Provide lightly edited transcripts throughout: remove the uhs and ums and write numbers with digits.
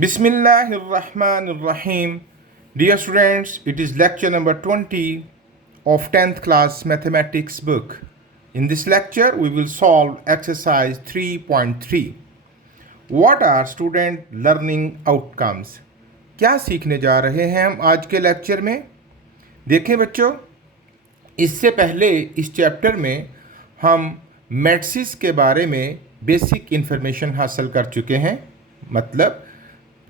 Bismillahirrahmanirrahim. Dear students, it is lecture number 20 of 10th class mathematics book. In this lecture, we will solve exercise 3.3. What are student learning outcomes? क्या सीखने जा रहे हैं हम आज के लेक्चर में? देखें बच्चों, इससे पहले इस चैप्टर में हम मैट्रिक्स के बारे में बेसिक इन्फॉर्मेशन हासिल कर चुके हैं। मतलब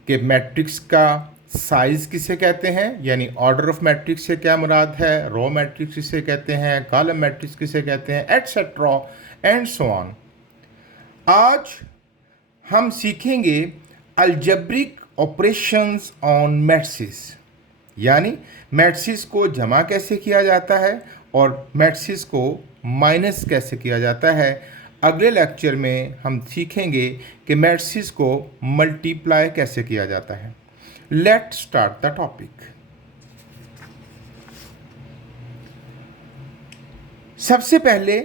कि मैट्रिक्स का साइज़ किसे कहते हैं, यानी ऑर्डर ऑफ मैट्रिक्स से क्या मुराद है, रो मैट्रिक्स किसे कहते हैं, कॉलम मैट्रिक्स किसे कहते हैं, एटसेट्रा एंड सो ऑन। आज हम सीखेंगे अलजेब्रिक ऑपरेशंस ऑन मैट्रिक्स, यानी मैट्रिक्स को जमा कैसे किया जाता है और मैट्रिक्स को माइनस कैसे किया जाता है। अगले लेक्चर में हम सीखेंगे कि मैट्रिक्स को मल्टीप्लाई कैसे किया जाता है। Let start the topic. सबसे पहले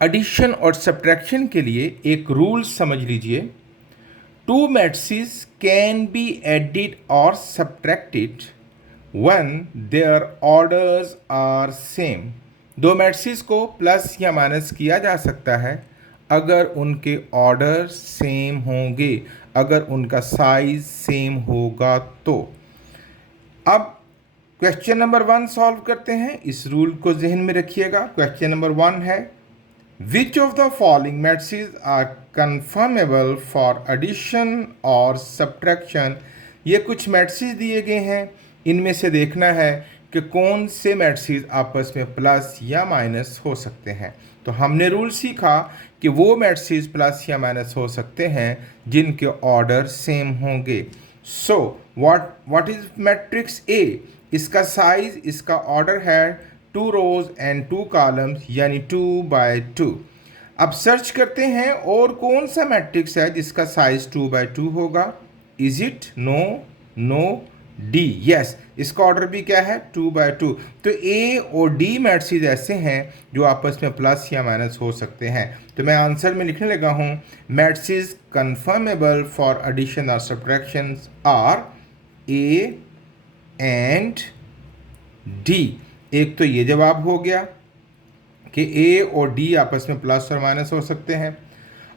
एडिशन और सब्ट्रैक्शन के लिए एक रूल समझ लीजिए। Two matrix can be added और subtracted when their orders are same. दो मैट्रिक्स को प्लस या माइनस किया जा सकता है अगर उनके ऑर्डर सेम होंगे, अगर उनका साइज सेम होगा तो। अब क्वेश्चन नंबर 1 सॉल्व करते हैं। इस रूल को जहन में रखिएगा। क्वेश्चन नंबर 1 है, which of the following matrix are conformable for addition और सब्ट्रैक्शन। ये कुछ मैट्रिक्स दिए गए हैं, इनमें से देखना है कि कौन से मैट्रिक्स आपस में प्लस या माइनस हो सकते हैं। तो हमने रूल सीखा कि वो मैट्रिक्स प्लस या माइनस हो सकते हैं जिनके ऑर्डर सेम होंगे। So what is matrix A? इसका साइज, इसका ऑर्डर है 2 रोज एंड 2 कॉलम्स, यानी 2 बाय 2। अब सर्च करते हैं और कौन सा मैट्रिक्स है जिसका साइज 2 बाय 2 होगा। Is it no, no, D? Yes, इसका ऑर्डर भी क्या है 2 बाय 2। तो ए और डी मैट्रिक्स ऐसे हैं जो आपस में प्लस या माइनस हो सकते हैं। तो मैं आंसर में लिखने लगा हूँ, मैट्रिक्स कन्फर्मेबल फॉर एडिशन और subtraction are A and D. एक तो ये जवाब हो गया कि ए और डी आपस में प्लस और माइनस हो सकते हैं।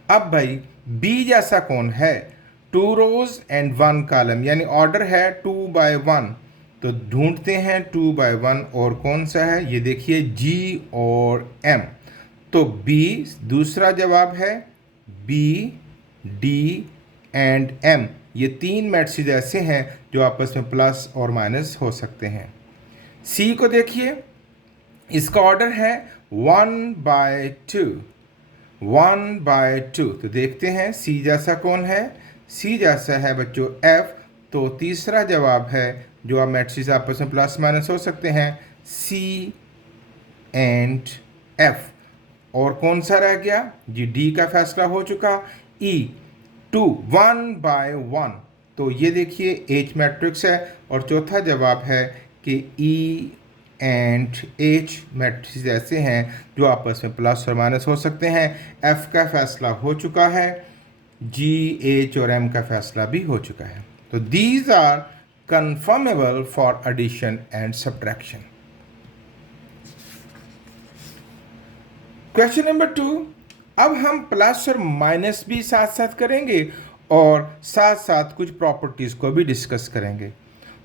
अब भाई बी जैसा कौन है? 2 रोज एंड 1 कॉलम, यानी ऑर्डर है 2 बाय 1। तो ढूंढते हैं 2 बाय 1 और कौन सा है, ये देखिए जी और एम। तो बी दूसरा जवाब है, बी, डी एंड एम। ये 3 मैट्रिक्स ऐसे हैं जो आपस में प्लस और माइनस हो सकते हैं। सी को देखिए, इसका ऑर्डर है 1 बाय 2, 1 बाय 2। तो देखते हैं सी जैसा कौन है। सी जैसा है बच्चों एफ। तो तीसरा जवाब है जो आप मैट्रिक्स आपस में प्लस माइनस हो सकते हैं, सी एंड एफ। और कौन सा रह गया जी? डी का फैसला हो चुका। ई 2, 1 बाय 1। तो ये देखिए एच मैट्रिक्स है। और चौथा जवाब है कि ई एंड एच मैट्रिक्स ऐसे हैं जो आपस में प्लस और माइनस हो सकते हैं। एफ का फैसला हो चुका है, जी, एच और एम का फैसला भी हो चुका है। तो these are conformable for addition and subtraction. Question number 2, अब हम प्लस और माइनस भी साथ साथ करेंगे और साथ साथ कुछ प्रॉपर्टीज को भी डिस्कस करेंगे।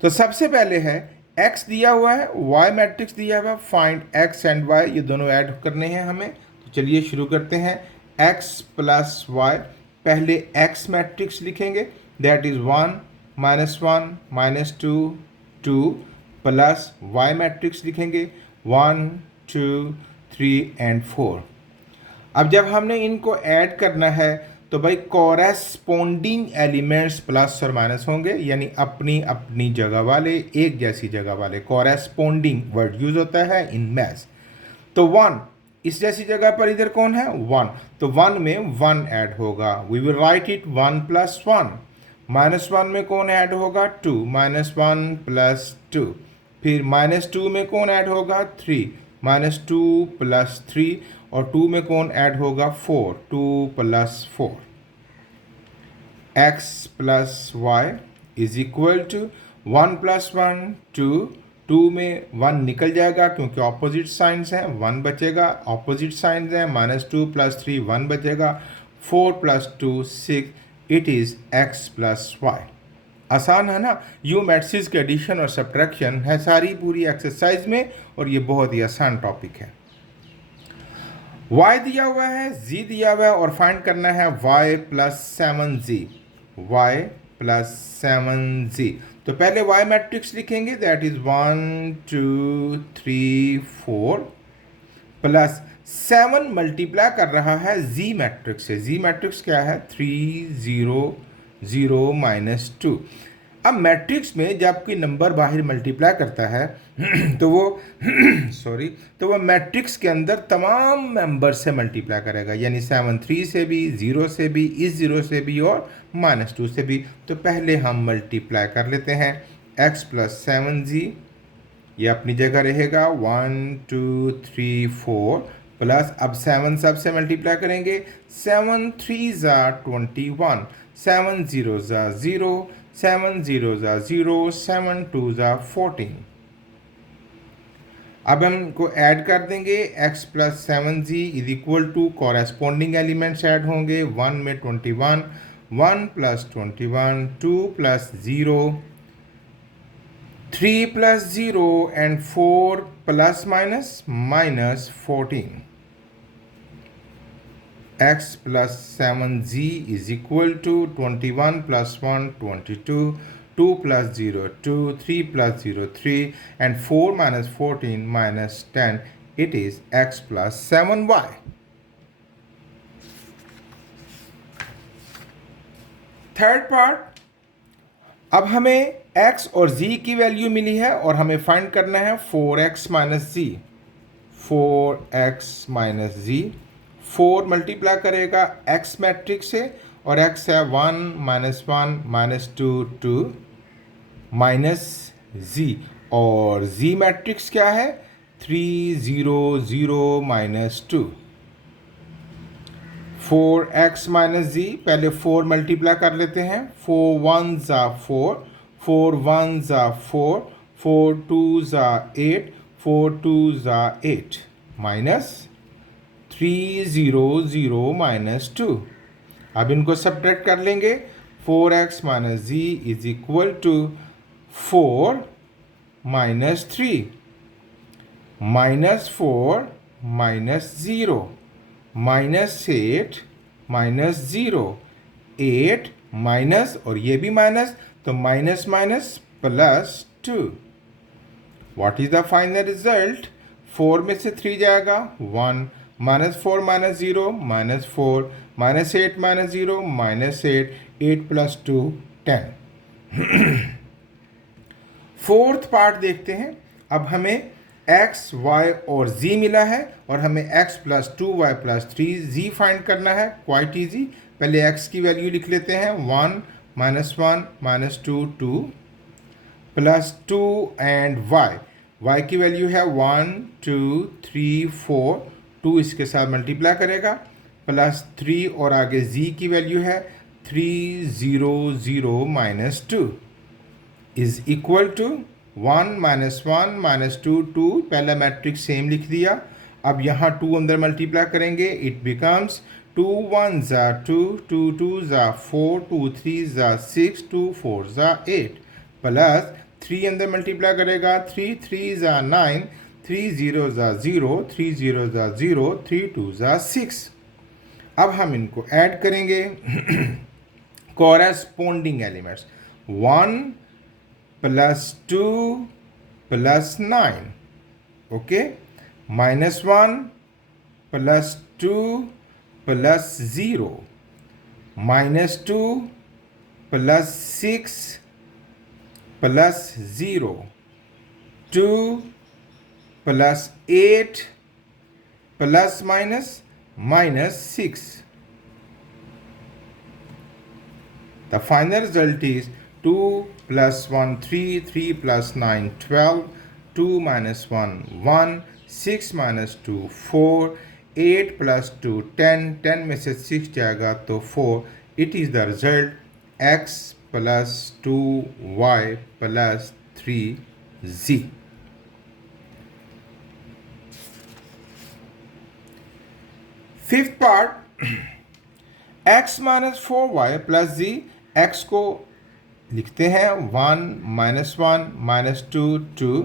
तो सबसे पहले है x दिया हुआ है, y मैट्रिक्स दिया हुआ है, फाइंड x एंड y, ये दोनों ऐड करने हैं हमें। तो चलिए शुरू करते हैं। x प्लस y, पहले x मैट्रिक्स लिखेंगे, that is 1 -1 -2 2 plus y matrix लिखेंगे 1 2 3 एंड 4। अब जब हमने इनको ऐड करना है तो भाई कॉरेस्पोंडिंग एलिमेंट्स प्लस और माइनस होंगे, यानी अपनी अपनी जगह वाले, एक जैसी जगह वाले। कॉरेस्पोंडिंग वर्ड यूज होता है इन मैथ्स। तो 1 इस जैसी जगह पर इधर कौन है 1, तो 1 में 1 ऐड होगा, वी विल राइट इट 1 + 1। -1 में कौन ऐड होगा 2, -1 + 2। फिर -2 में कौन ऐड होगा 3, -2 + 3। और 2 में कौन ऐड होगा 4, 2 + 4। x plus y is equal to 1 plus 1 2, 2 में 1 निकल जाएगा क्योंकि ऑपोजिट साइंस हैं, 1 बचेगा, ऑपोजिट साइंस हैं, -2 + 3 1 बचेगा, 4 + 2 6, इट इज़ x प्लस वाई। आसान है ना। यू मैट्रिक्स के एडिशन और सब्ट्रैक्शन है सारी पूरी एक्सरसाइज में, और ये बहुत ही आसान टॉपिक है। y दिया हुआ है, z दिया हुआ है, और फाइंड करना है y plus 7z, y plus 7z। तो पहले y मैट्रिक्स लिखेंगे, दैट इज 1 2 3 4 प्लस 7 मल्टीप्लाई कर रहा है z मैट्रिक्स से। z मैट्रिक्स क्या है? 3 0 0 -2। अब मैट्रिक्स में जब कोई नंबर बाहर मल्टीप्लाई करता है तो वो सॉरी, तो वो मैट्रिक्स के अंदर तमाम मेंबर से मल्टीप्लाई करेगा, यानी 7 3 से भी, 0 से भी, इस 0 से भी और -2 से भी। तो पहले हम मल्टीप्लाई कर लेते हैं, x प्लस 7z ये अपनी जगह रहेगा, 1 2 3 4 प्लस, अब 7 सबसे मल्टीप्लाई करेंगे, 7 3 ज़ा 21, 7 0 ज़ा 0, 7 0 ज़ा 0, 7 2 ज़ा 14। अब हम इनको ऐड कर देंगे, x plus 7z is equal to corresponding elements add होंगे, 1 में 21, 1 plus 21, 2 plus 0, 3 plus 0 and 4 plus minus 14. X plus 7z is equal to 21 plus 1 22, 2 plus 0 2, 3 plus 0 3, and 4 minus 14 minus 10. It is x plus 7y. Third part, अब हमें x और z की value मिली है और हमें find करना है 4x minus z। 4x minus z, 4 multiply करेगा x मैट्रिक्स से, और x है 1 -1 -2 2 माइनस z, और z मैट्रिक्स क्या है? 3 0 0 -2। 4x माइनस z, पहले 4 मल्टीप्लाई कर लेते हैं, 4 1 ज़ा 4, 4 1 ज़ा 4, 4 2 ज़ा 8, 4 2 ज़ा 8 माइनस 3 0 0 -2। अब इनको सब्ट्रैक्ट कर लेंगे, 4x minus z is equal to 4 -3 -4 -0 -8 -0, 8 minus, और ये भी माइनस, तो minus minus plus 2। What is the final result? 4 में से 3 जाएगा 1, -4 -0 -4, -8 -0 -8, 8 प्लस 2 10। फोर्थ पार्ट देखते हैं। अब हमें x, y और z मिला है, और हमें x plus 2y plus 3z find करना है। Quite easy. पहले x की वैल्यू लिख लेते हैं, 1 -1 -2 2 प्लस 2 एंड y की वैल्यू है 1 2 3 4, 2 इसके साथ मल्टीप्लाई करेगा, प्लस 3, और आगे z की वैल्यू है 3 0 0 -2 इज इक्वल टू 1 -1 -2 2, पहला मैट्रिक्स सेम लिख दिया। अब यहाँ 2 अंदर मल्टीप्लाई करेंगे, इट बिकम्स 2 1 ज़ा 2, 2 2 ज़ा 4, 2 3 ज़ा 6, 2 4 ज़ा 8, प्लस 3 अंदर मल्टीप्लाई करेगा, 3 3 ज़ा 9, 3 0 ज़ा 0, 3 0 ज़ा 0, 3 2 ज़ा 6। अब हम इनको ऐड करेंगे, corresponding elements, 1 plus 2 plus 9, okay, -1 plus 2 plus 0, -2 plus 6 plus 0, 2 plus 8 plus -6। The final result is 2 plus 1 3, 3 plus 9 12, 2 minus 1 1, 6 minus 2 4, 8 plus 2 10, 10 में से 6 जाएगा तो 4। It is the result x plus 2y plus 3z। Fifth part, x minus 4y plus z। x को लिखते हैं 1 minus 1 minus 2 2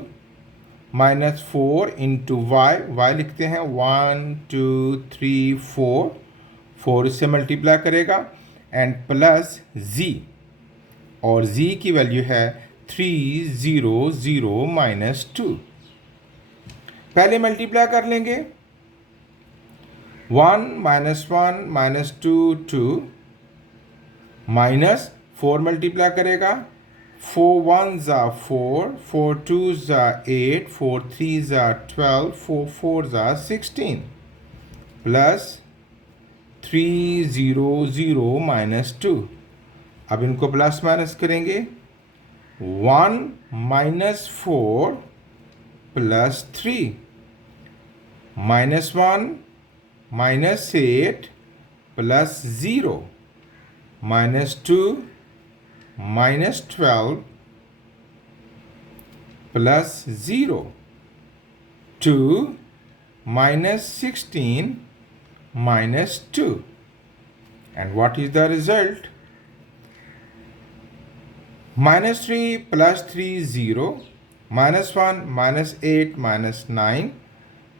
minus 4 into y. Y लिखते हैं 1 2 3 4, 4 इससे मल्टीप्लाई करेगा एंड प्लस z, और z की वैल्यू है 3 0 0 माइनस 2। पहले मल्टीप्लाई कर लेंगे, 1 माइनस 1 माइनस 2 2 माइनस 4 मल्टीप्लाई करेगा, 4 1 ज़ा 4, 4 2 ज़ा 8, 4 3 ज़ा 12, 4 4 ज़ा 16 प्लस 3 0 0 माइनस 2। अब इनको प्लस माइनस करेंगे, 1 minus 4 plus 3 minus 1 minus 8 plus 0 minus 2 minus 12 plus 0 2 minus 16 minus 2. And what is the result? Minus 3 plus 3 0, minus 1 minus 8 minus 9,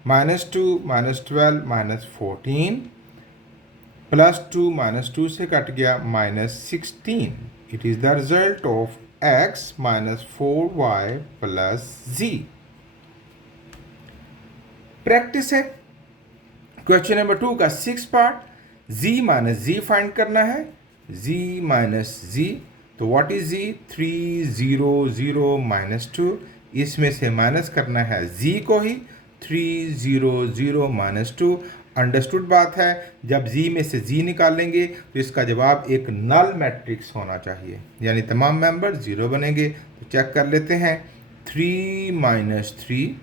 minus 2 minus 12 minus 14, plus 2 minus 2 से cut गया minus 16. It is the result of x minus 4y plus z. Practice है। Question number 2 का 6 part, z minus z find करना है। z minus z, तो what is z? 3 0 0 minus 2। इसमें से minus करना है z को ही, 3 0 0 माइनस 2। अंडरस्टूड बात है, जब z में से z निकालेंगे तो इसका जवाब एक नल मैट्रिक्स होना चाहिए, यानी तमाम मेंबर 0 बनेंगे। तो चेक कर लेते हैं, 3 minus 3,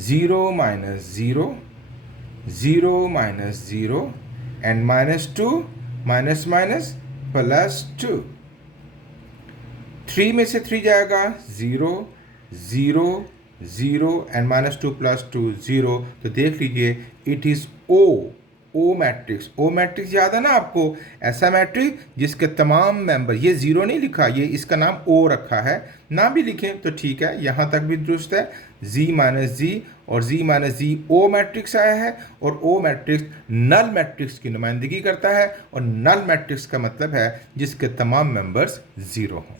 0 minus 0, 0 minus 0 and minus 2 minus minus plus 2। 3 में से 3 जाएगा 0 0 0 and minus 2 plus 2 0। तो देख लीजिए, it is O matrix. O matrix याद है ना आपको? ऐसा मैट्रिक्स जिसके तमाम मेंबर, ये 0 नहीं लिखा, ये इसका नाम ओ रखा है, ना भी लिखें तो ठीक है, यहाँ तक भी दुरुस्त है। z माइनस जी और z माइनस जी ओ मैट्रिक्स आया है, और ओ मैट्रिक्स नल मैट्रिक्स की नुमाइंदगी करता है, और नल मैट्रिक्स का मतलब है जिसके तमाम मेंबर्स 0 हों।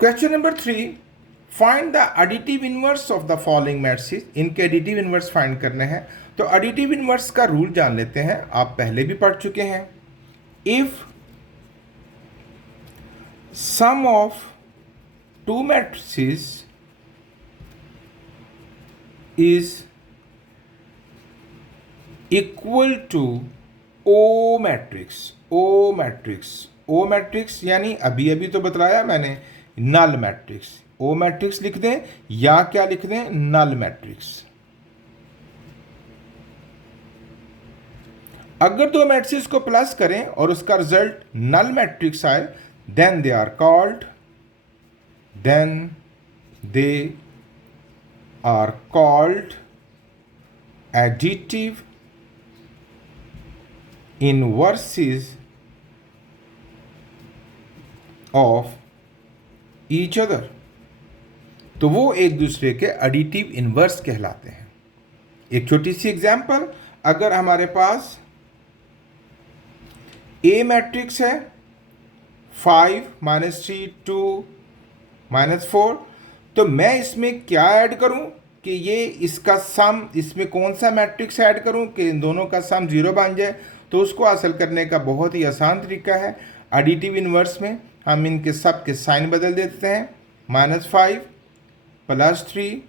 Question number 3, find the additive inverse of the following matrix. इनके एडिटिव इनवर्स फाइंड करने हैं। तो एडिटिव इनवर्स का रूल जान लेते हैं, आप पहले भी पढ़ चुके हैं। If sum of two matrices is equal to O matrix. O matrix, O matrix यानी अभी अभी तो बतलाया मैंने, नल मैट्रिक्स। O मैट्रिक्स लिख दें या क्या लिख दें? Null matrix. अगर दो मैट्रिक्स को प्लस करें और उसका रिजल्ट नल मैट्रिक्स आए, then they are called additive inverses of each other। तो वो एक दूसरे के एडिटिव इनवर्स कहलाते हैं। एक छोटी सी एग्जांपल, अगर हमारे पास ए मैट्रिक्स है 5 माइनस 3 2 माइनस 4, तो मैं इसमें क्या ऐड करूं कि ये इसका सम, इसमें कौन सा मैट्रिक्स ऐड करूं कि इन दोनों का सम 0 बन जाए? तो उसको हासिल करने का बहुत ही आसान तरीका है। एडिटिव इनवर्स में हम इनके सब के साइन बदल देते हैं, -5 +3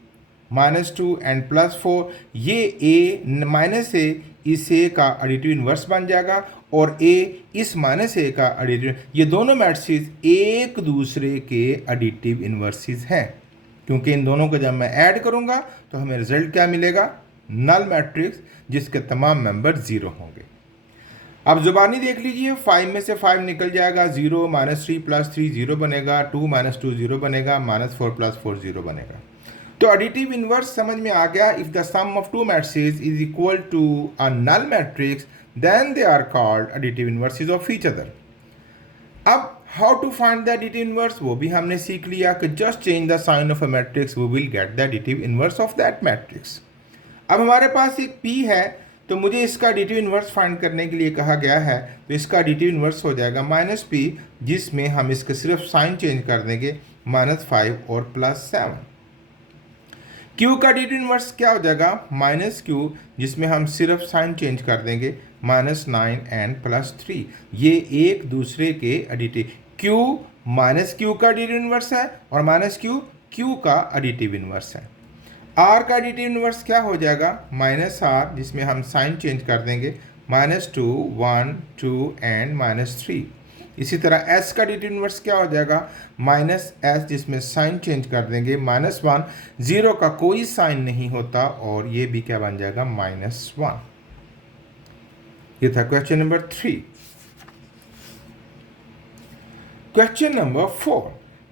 -2 एंड +4। ये ए माइनस ए इस ए का एडिटिव इनवर्स बन जाएगा, और ए इस माइनस ए का एडिटिव। ये दोनों मैट्रिक्स एक दूसरे के एडिटिव इनवर्सेस हैं, क्योंकि इन दोनों को जब मैं ऐड करूंगा तो हमें रिजल्ट क्या मिलेगा? नल मैट्रिक्स जिसके तमाम मेंबर 0 होंगे। अब जुबानी देख लीजिए, 5 में से 5 निकल जाएगा, 0 -3 + 3 0 बनेगा, 2 - 2 0 बनेगा, -4 + 4 0 बनेगा। तो एडिटिव इनवर्स समझ में आ गया। If the sum of two matrices is equal to a null matrix then they are called additive inverses of each other. अब how to find the additive inverse वो भी हमने सीख लिया कि just change the sign of a matrix we will get the additive inverse of that matrix. अब हमारे पास एक P है, तो मुझे इसका एडिटिव इनवर्स फाइंड करने के लिए कहा गया है, तो इसका एडिटिव इनवर्स हो जाएगा -P, जिसमें हम इसके सिर्फ साइन चेंज कर देंगे, -5 और +7। Q का एडिटिव इनवर्स क्या हो जाएगा, -Q, जिसमें हम सिर्फ साइन चेंज कर देंगे, -9 एंड +3। ये एक दूसरे के एडिटिव, Q -Q का एडिटिव इनवर्स है और -Q का एडिटिव इनवर्स है। R का एडिटिव इनवर्स क्या हो जाएगा, -R, जिसमें हम साइन चेंज कर देंगे, -2 1 2 एंड -3। इसी तरह S का एडिटिव इनवर्स क्या हो जाएगा, -S, जिसमें साइन चेंज कर देंगे, -1, 0 का कोई साइन नहीं होता और ये भी क्या बन जाएगा, -1। ये था question number 3। Question number 4,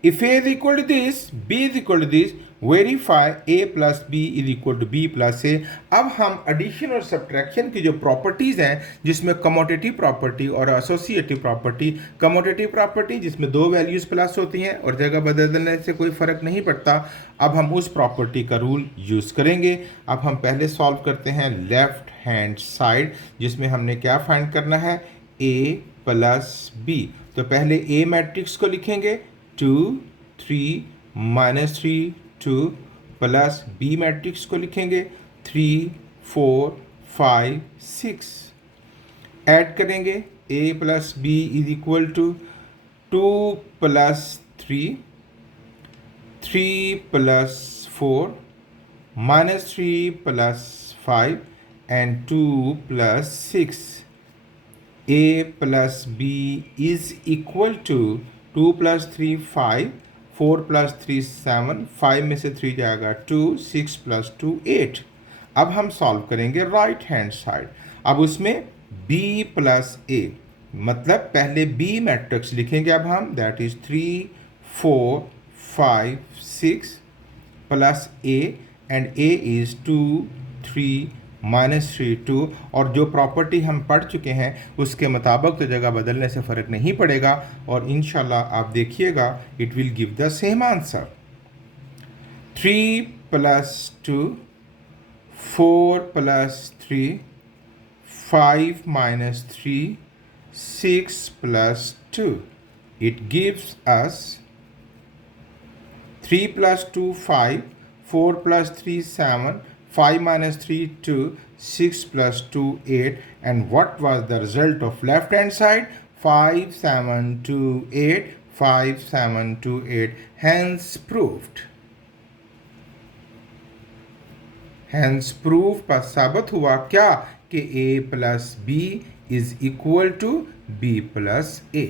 if A is equal to this, B is equal to this, verify A plus B is equal to B plus A। अब हम एडिशन और सब्ट्रैक्शन की जो प्रॉपर्टीज़ हैं, जिसमें कमोटेटिव प्रॉपर्टी और एसोसिएटिव प्रॉपर्टी, कमोटेटिव प्रॉपर्टी जिसमें दो वैल्यूज़ प्लस होती हैं और जगह बदलने से कोई फ़र्क नहीं पड़ता, अब हम उस प्रॉपर्टी का रूल यूज़ करेंगे। अब हम पहले सॉल्व करते हैं लेफ्ट हैंड साइड, जिसमें हमने क्या फाइंड करना है, A plus B। तो पहले A मैट्रिक्स को लिखेंगे, 2 3 -3 2, प्लस B मैट्रिक्स को लिखेंगे, 3 4 5 6। ऐड करेंगे, A plus B is equal to 2 + 3 3 + 4 -3 + 5 and 2 + 6। A plus B is equal to 2 + 3 5, 4 + 3 7, 5 में से 3 जाएगा 2, 6 + 2 8। अब हम सॉल्व करेंगे राइट हैंड साइड। अब उसमें B plus A, मतलब पहले B मैट्रिक्स लिखेंगे अब हम, that is 3 4 5 6 plus A, and A is 2 3 -3 2, और जो प्रॉपर्टी हम पढ़ चुके हैं उसके मुताबिक तो जगह बदलने से फ़र्क नहीं पड़ेगा और इंशाल्लाह आप देखिएगा it will give the same answer. 3 + 2 4 + 3 5 - 3 6 + 2, it gives us 3 + 2 5, 4 + 3 7, 5 - 3 2, 6 + 2 8, and what was the result of left hand side, 5 7 2 8, 5 7 2 8, hence proved। hence proved पर साबित हुआ क्या कि A plus B is equal to B plus A।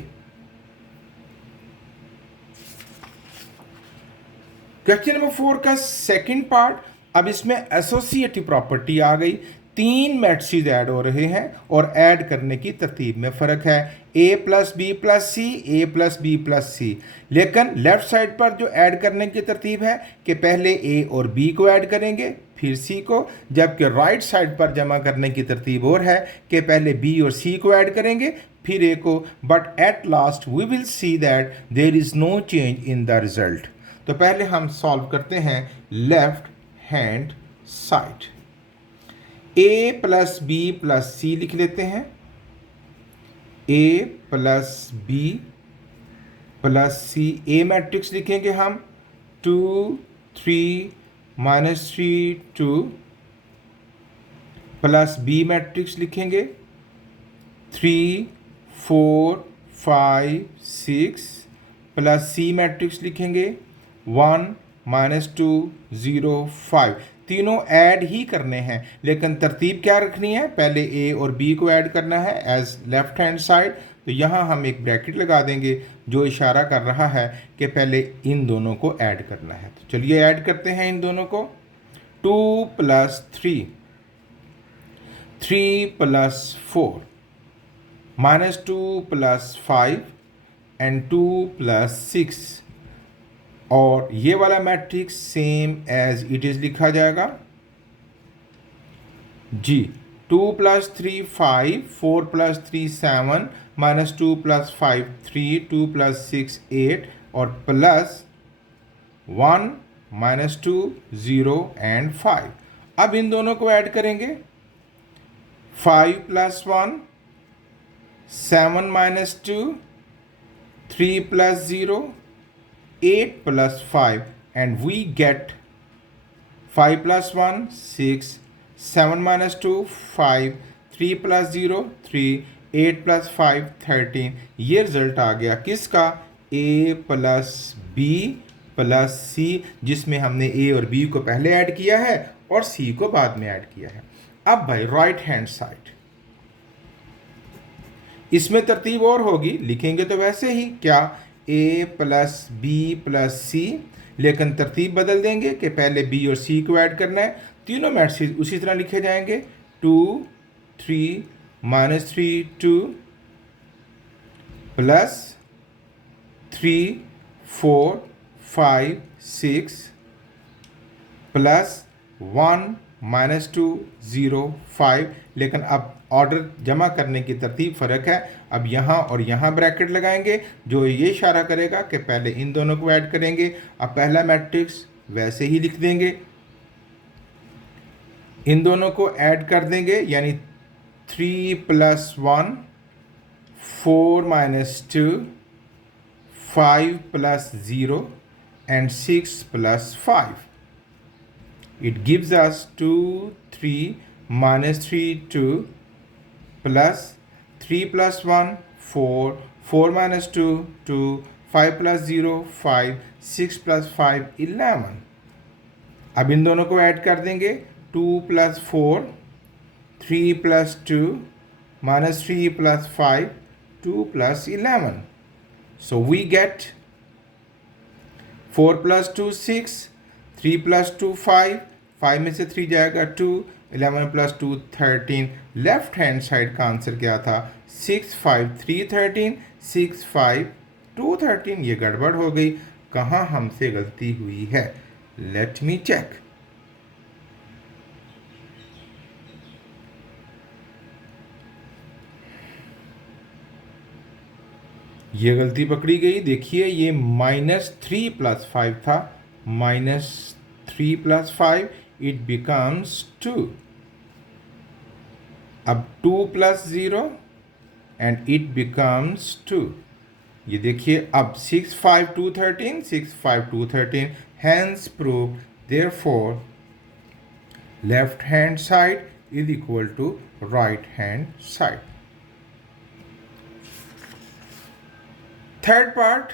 Question number 4 का second part, अब इसमें associative property आ गई। 3 matrices add हो रहे हैं और ऐड करने की तरतीब में फ़र्क है, A + B + C, A + B + C। लेकिन लेफ्ट साइड पर जो ऐड करने की तरतीब है कि पहले A और B को ऐड करेंगे फिर C को, जबकि राइट साइड पर जमा करने की तरतीब और है कि पहले B और C को ऐड करेंगे फिर A को। But at last we will see that there is no change in the result. तो पहले हम सॉल्व करते हैं left hand side. A + B + C लिख लेते हैं, A + B + C। A matrix लिखेंगे हम, 2 3 -3 2, प्लस B मैट्रिक्स लिखेंगे, 3 4 5 6, प्लस C मैट्रिक्स लिखेंगे, 1 -2 0 5। तीनों ऐड ही करने हैं लेकिन तरतीब क्या रखनी है, पहले A और B को ऐड करना है एज लेफ्ट हैंड साइड। तो यहाँ हम एक ब्रैकेट लगा देंगे जो इशारा कर रहा है कि पहले इन दोनों को ऐड करना है। तो चलिए ऐड करते हैं इन दोनों को, 2 + 3, 3 + 4, -2 + 5 एंड 2 + 6, और ये वाला matrix same as it is लिखा जाएगा जी। 2 + 3 5, 4 + 3 7, -2 + 5 3, 2 + 6 8, और प्लस 1 -2 0 एंड 5। अब इन दोनों को ऐड करेंगे। 5 + 1 7 -2, 3 + 0 8 + 5, and we get 5 + 1 6, 7 - 2 5, 3 + 0 3, 8 + 5 13। ये रिजल्ट आ गया किसका? A + B + C, जिसमें हमने A और B को पहले ऐड किया है और C को बाद में ऐड किया है। अब भाई राइट हैंड साइड, इसमें तरतीब और होगी, लिखेंगे तो वैसे ही क्या, A + B + C, लेकिन तरतीब बदल देंगे कि पहले B और C को ऐड करना है। तीनों मैट्रिक्स उसी तरह लिखे जाएंगे, 2 3 -3 2 + 3 4 5 6 + 1 -2 0 5। लेकिन अब ऑर्डर जमा करने की तरतीब फ़र्क है। अब यहाँ और यहाँ ब्रैकेट लगाएंगे जो ये इशारा करेगा कि पहले इन दोनों को ऐड करेंगे। अब पहला मैट्रिक्स वैसे ही लिख देंगे, इन दोनों को ऐड कर देंगे, यानी 3 + 1 4 - 2 5 + 0 and 6 + 5. It gives us 2 3 -3 2 plus 3 + 1 4, 4 - 2 2, 5 + 0 5, 6 + 5 11। अब इन दोनों को ऐड कर देंगे, 2 + 4 3 + 2 -3 + 5 2 + 11। So we get 4 + 2 6, 3 + 2 5, 5 में से 3 जाएगा 2, 11 + 2 13। लेफ्ट हैंड साइड का आंसर क्या था? 6 5 3 13, 6 5 2 13। ये गड़बड़ हो गई, कहाँ हमसे गलती हुई है? Let me check. ये गलती पकड़ी गई। देखिए ये -3 + 5 था, -3 + 5 इट बिकम्स 2। अब 2 + 0 एंड इट बिकम्स 2। ये देखिए अब 6 5 2 13, 6 5 2 13, hence prove, therefore left hand side is equal to right hand side. Third part,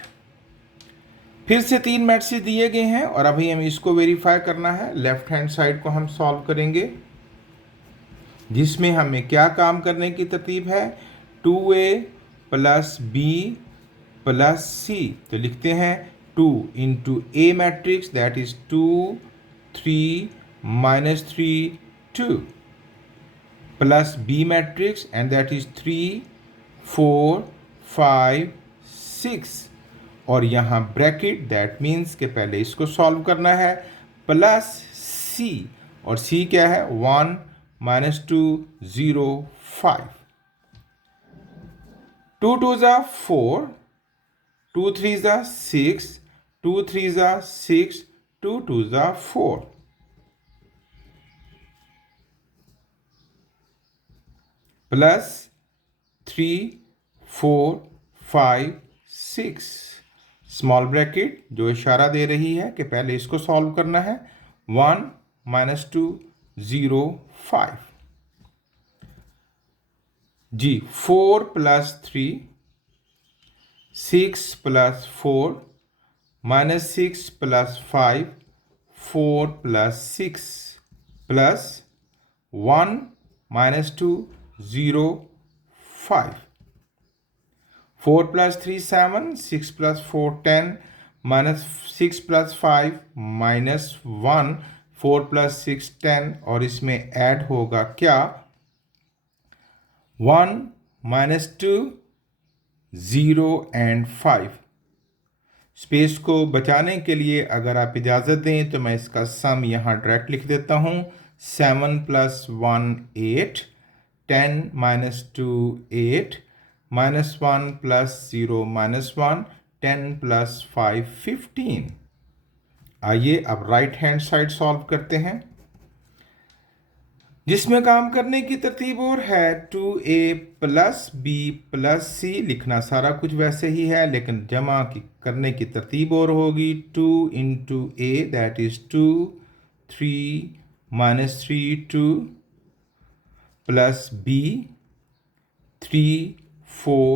फिर से 3 मैट्रिक्स दिए गए हैं और अभी हम इसको वेरीफाई करना है। लेफ्ट हैंड साइड को हम सॉल्व करेंगे, जिसमें हमें क्या काम करने की तरतीब है? 2A + B + C। तो लिखते हैं 2 × A matrix, that is 2 3 -3 2, plus B matrix and that is 3 4 5 6, और यहाँ ब्रैकेट, दैट मीन्स के पहले इसको सॉल्व करना है, प्लस C, और C क्या है? 1 -2 0 5। 2 2 = 4, 2 3 = 6, 2 3 = 6, 2 2 = 4, प्लस 3 4 5 6, स्मॉल ब्रैकेट जो इशारा दे रही है कि पहले इसको सॉल्व करना है, 1 -2 0 5। जी 4 + 3 6 + 4 -6 + 5 4 + 6 प्लस 1 -2 0 5। 4 + 3 7, 6 + 4 10, -6 + 5 -1, 4 + 6 10, और इसमें ऐड होगा क्या? 1 -2, 0 एंड 5। स्पेस को बचाने के लिए अगर आप इजाज़त दें तो मैं इसका सम यहाँ डायरेक्ट लिख देता हूँ। 7 + 1 8, 10 - 2 8, -1 + 0 -1, 10 + 5 15। आइए अब राइट हैंड साइड सॉल्व करते हैं, जिसमें काम करने की तरतीब और है 2a + b + c। लिखना सारा कुछ वैसे ही है, लेकिन जमा की करने की तरतीब और होगी। 2 × a that is 2, 3 - 3 2, + b 3 4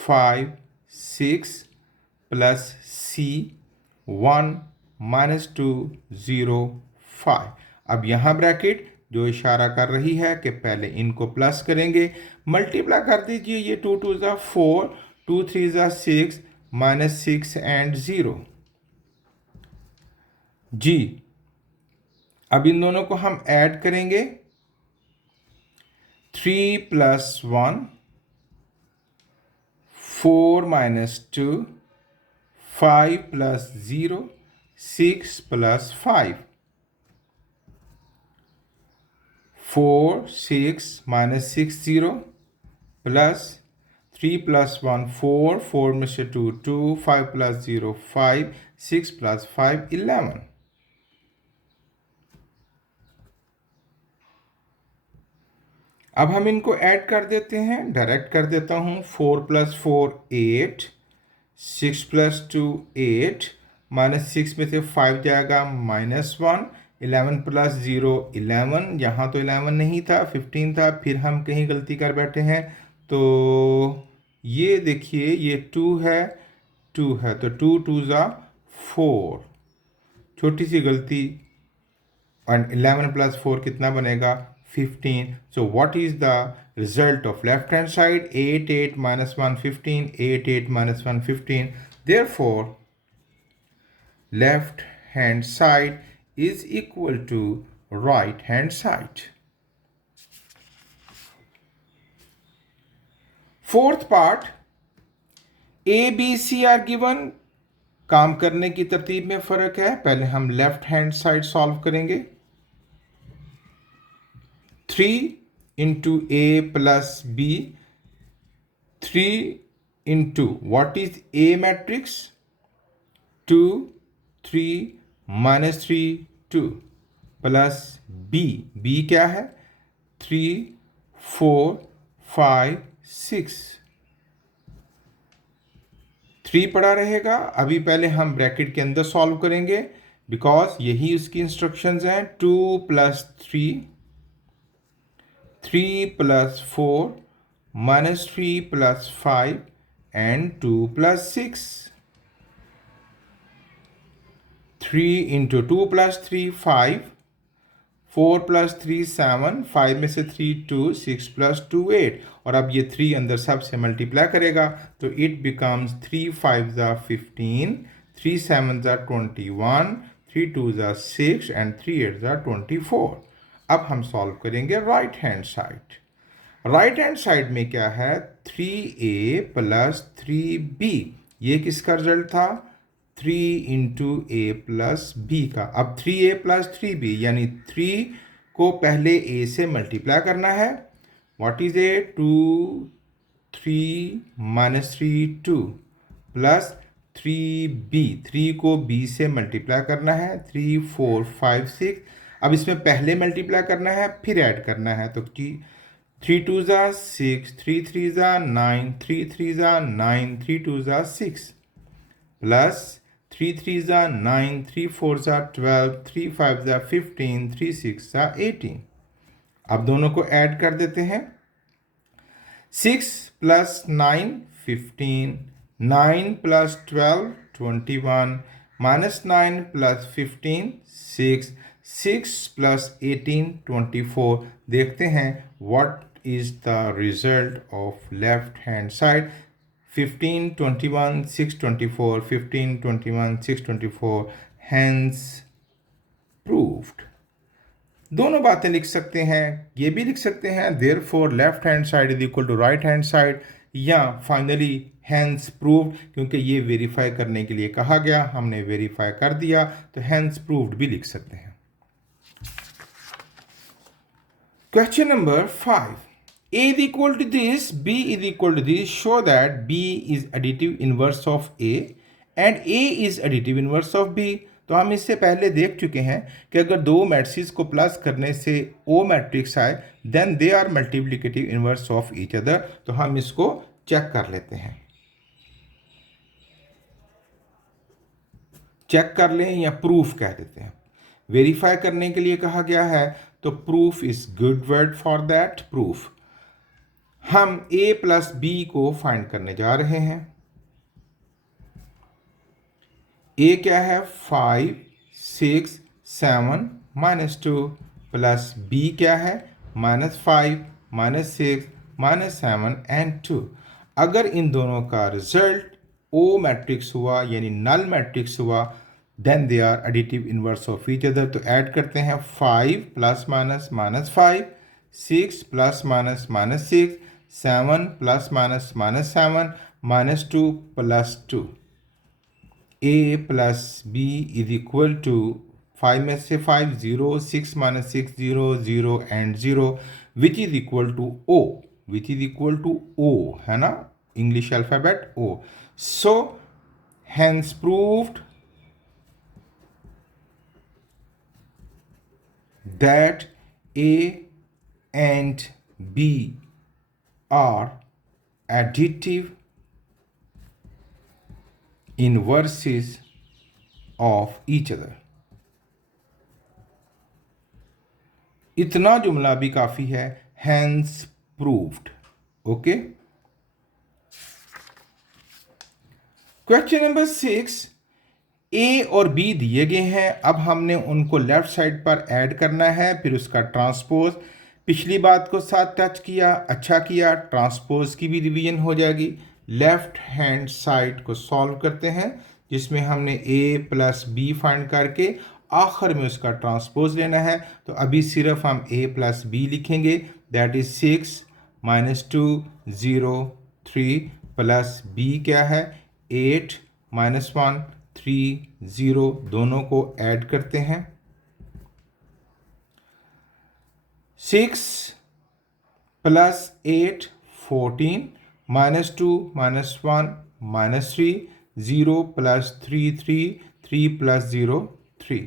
5 6 + c 1 - 2 0 5। अब यहाँ ब्रैकेट जो इशारा कर रही है कि पहले इनको प्लस करेंगे, मल्टीप्लाई कर दीजिए। ये 2 2 ज़ा 4, 2 3 ज़ा 6, -6 एंड 0। जी, अब इन दोनों को हम ऐड करेंगे। 3 + 1, 4 - 2, 5 + 0, 6 + 5, 4 6 - 6 0, plus 3 + 1 4, 4 में से 2 2, 5 + 0 5, 6 + 5 11। अब हम इनको ऐड कर देते हैं, डायरेक्ट कर देता हूँ। 4 + 4 8, 6 + 2 8, -6 में से 5 जाएगा -1, 11 + 0 11। यहाँ तो 11 नहीं था, 15 था, फिर हम कहीं गलती कर बैठे हैं। तो ये देखिए, ये 2 है, 2 है, तो 2 2 ज़ा 4, छोटी सी गलती। एंड 11 + 4 कितना बनेगा? 15। So what is the result of left hand side? 8 8 -1 15, 8 8 -1 15। Therefore, left hand side is equal to right hand side. Fourth part, A, B, C are given. काम करने की तरतीब में फ़र्क है। पहले हम लेफ्ट हैंड साइड सॉल्व करेंगे। 3 × a + b, 3 into what is A matrix? 2 3 -3 2, plus b, b क्या है? 3 4 5 6। 3 पड़ा रहेगा। अभी पहले हम ब्रैकेट के अंदर सॉल्व करेंगे, बिकॉज यही उसकी इंस्ट्रक्शंस हैं। 2 + 3, 3 + 4, -3 + 5 and 2 + 6। 3 × 2 + 3 5, 4 + 3 7, 5 में से 3 2, 6 + 2 8। और अब ये 3 अंदर सबसे मल्टीप्लाई करेगा, तो इट बिकम्स 3 5 ज़ा 15, 3 7 ज़ा 21, 3 2 ज़ा 6 एंड 3 8 ज़ा 24। अब हम सॉल्व करेंगे right hand side. Right hand side में क्या है? 3a + 3b। ये किसका रिजल्ट था? 3 × a + b का। अब 3a + 3b यानी 3 को पहले a से मल्टीप्लाई करना है। What is a? 2 3 -3 2, plus 3b, 3 को b से मल्टीप्लाई करना है। 3 4 5 6। अब इसमें पहले मल्टीप्लाई करना है, फिर ऐड करना है। तो 3 2 ज़ा 6, 3 3 ज़ा 9, 3 3 ज़ा 9, 3 2 ज़ा 6, प्लस 3 3 ज़ा 9, 3 4 ज़ा 12, 3 5 ज़ा 15, 3 6 ज़ा 18। अब दोनों को ऐड कर देते हैं। 6 + 9 15, 9 + 12 21, -9 + 15 6, 6 + 18 24। देखते हैं what is the result of left hand side? 15 21 6 24, 15 21 6 24, hence proved. दोनों बातें लिख सकते हैं, ये भी लिख सकते हैं therefore left hand side is equal to right hand side, या फाइनली हैंस प्रूव्ड, क्योंकि ये वेरीफाई करने के लिए कहा गया, हमने वेरीफाई कर दिया, तो हैंस प्रूव्ड भी लिख सकते हैं। Question number 5. A is equal to this, B is equal to this. Show that B is additive inverse of A and A is additive inverse of B. तो हम इससे पहले देख चुके हैं कि अगर दो मैट्रिक्स को प्लस करने से O मैट्रिक्स आए then they are multiplicative inverse of each other. तो हम इसको चेक कर लेते हैं, चेक कर लें या प्रूफ कह देते हैं। वेरीफाई करने के लिए कहा गया है, तो proof is good word for that proof. हम a प्लस बी को फाइंड करने जा रहे हैं। a क्या है 5 6 7 -2 प्लस b क्या है -5 -6 -7 एंड 2। अगर इन दोनों का रिजल्ट O मैट्रिक्स हुआ यानी नल मैट्रिक्स हुआ then they are additive inverse of each other. तो ऐड करते हैं 5 plus minus -5, 6 plus minus -6, 7 plus minus -7, -2 plus 2। A plus B is equal to 5 में से 5 0, 6 minus 6 0, 0 and 0 which is equal to O, which is equal to O है ना, English alphabet O। So hence proved that A and B are additive inverses of each other। इतना जुमला भी काफ़ी है, hence proved। Okay, question number 6। ए और B दिए गए हैं, अब हमने उनको लेफ्ट साइड पर ऐड करना है, फिर उसका ट्रांसपोज। पिछली बात को साथ टच किया, अच्छा किया, ट्रांसपोज की भी रिवीजन हो जाएगी। लेफ्ट हैंड साइड को सॉल्व करते हैं, जिसमें हमने ए प्लस बी फाइंड करके आखिर में उसका ट्रांसपोज लेना है। तो अभी सिर्फ हम ए प्लस बी लिखेंगे, दैट इज 6 -2 0 3 प्लस बी क्या है 8 -1 3 0, दोनों को ऐड करते हैं। 6 प्लस 8 14, -2 -1 -3 0 प्लस 3 3 3 प्लस 0 3।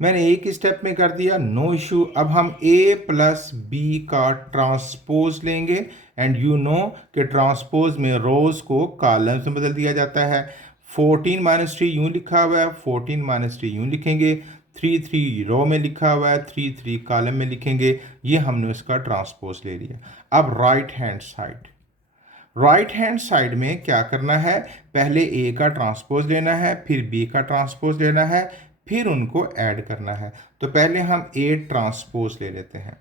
मैंने एक स्टेप में कर दिया, नो इशू। अब हम a प्लस बी का ट्रांसपोज लेंगे, एंड यू नो कि ट्रांसपोज में रोज को कॉलम्स में बदल दिया जाता है। 14 -3 यूँ लिखा हुआ है, 14 -3 यूँ लिखेंगे, 3 3 रो में लिखा हुआ है, 3 3 कॉलम में लिखेंगे। ये हमने उसका ट्रांसपोज ले लिया। अब right hand side, right hand side में क्या करना है, पहले ए का ट्रांसपोज लेना है, फिर बी का ट्रांसपोज लेना है, फिर उनको ऐड करना है। तो पहले हम ए ट्रांसपोज ले लेते हैं।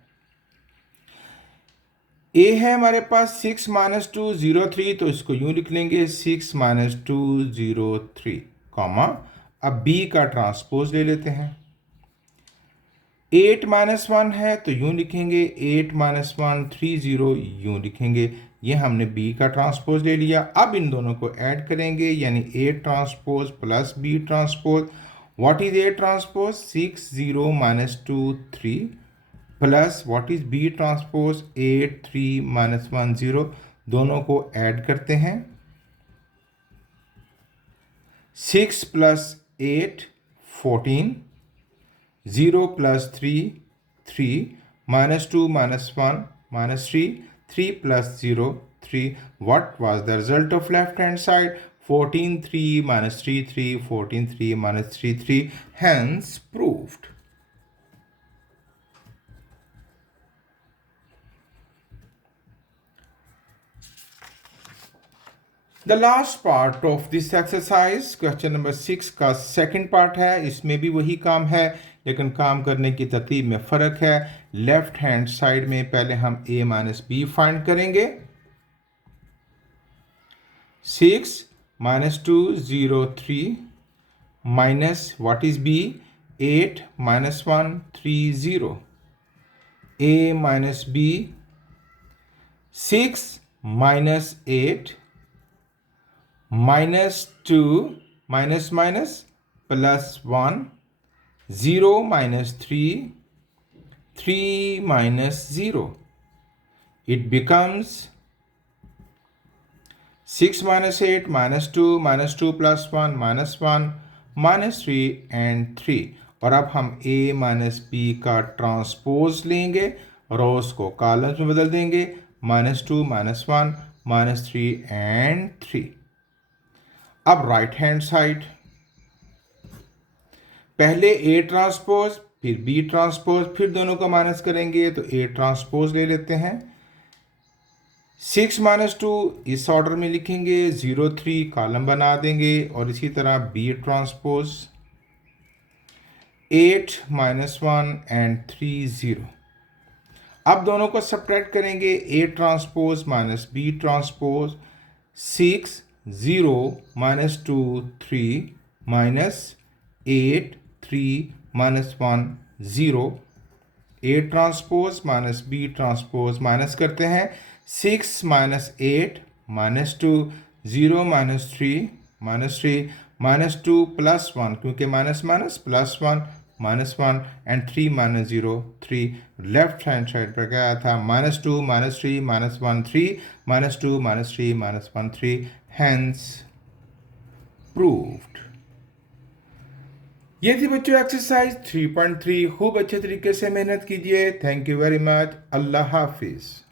ए है हमारे पास 6 -2 0 3, तो इसको यूं लिख लेंगे 6 -2 0 3 कॉमा। अब बी का ट्रांसपोज ले लेते हैं। 8 -1 है तो यूं लिखेंगे 8 -1 3 0 यूं लिखेंगे। ये हमने बी का ट्रांसपोज ले लिया। अब इन दोनों को ऐड करेंगे, यानी A transpose plus B transpose. What is A transpose 6 0 -2 3 plus what is B transpose 8 3 -1 0। दोनों को ऐड करते हैं। 6 plus 8 14, 0 plus 3 3, -2 -1 -3 3 plus 0 3। What was the result of left hand side? 14 3 -3 3, 14 3 -3 3, hence proved। The last part of this exercise, question number 6 का second part है। इसमें भी वही काम है, लेकिन काम करने की तरतीब में फ़र्क है। लेफ्ट हैंड साइड में पहले हम a माइनस बी फाइंड करेंगे। 6 -2 0 3 minus what is b 8 minus 1 3 0, a minus b 6 minus 8 minus 2 minus minus plus 1, 0 minus 3 3 minus 0, it becomes 6 minus 8 minus 2 plus 1 minus 3 and 3। और अब हम a माइनस बी का transpose लेंगे, रोज को कॉलम्स में बदल देंगे, -2 -1 -3 एंड 3। अब राइट हैंड साइड, पहले a ट्रांसपोज फिर b ट्रांसपोज, फिर दोनों को माइनस करेंगे तो a ट्रांसपोज ले लेते हैं। 6 माइनस 2 इस ऑर्डर में लिखेंगे, 0 3 कॉलम बना देंगे, और इसी तरह बी ट्रांसपोज 8 माइनस 1 एंड 3 0। अब दोनों को सब्ट्रैक्ट करेंगे, A transpose minus B transpose 6 0 minus 2 3 minus 8 3 minus 1 0, A transpose minus B transpose minus करते हैं, 6 minus 8 minus 2 0 minus 3 minus 2 plus 1, क्योंकि minus minus plus 1 minus 1 and 3 minus 0 3। Left hand side पर क्या आया था, -2 -3 -1 3 -2 -3 -1 3, हैंस प्रूव्ड। ये थी बच्चों एक्सरसाइज 3.3। खूब अच्छे तरीके से मेहनत कीजिए। Thank you very much. Allah हाफिज़।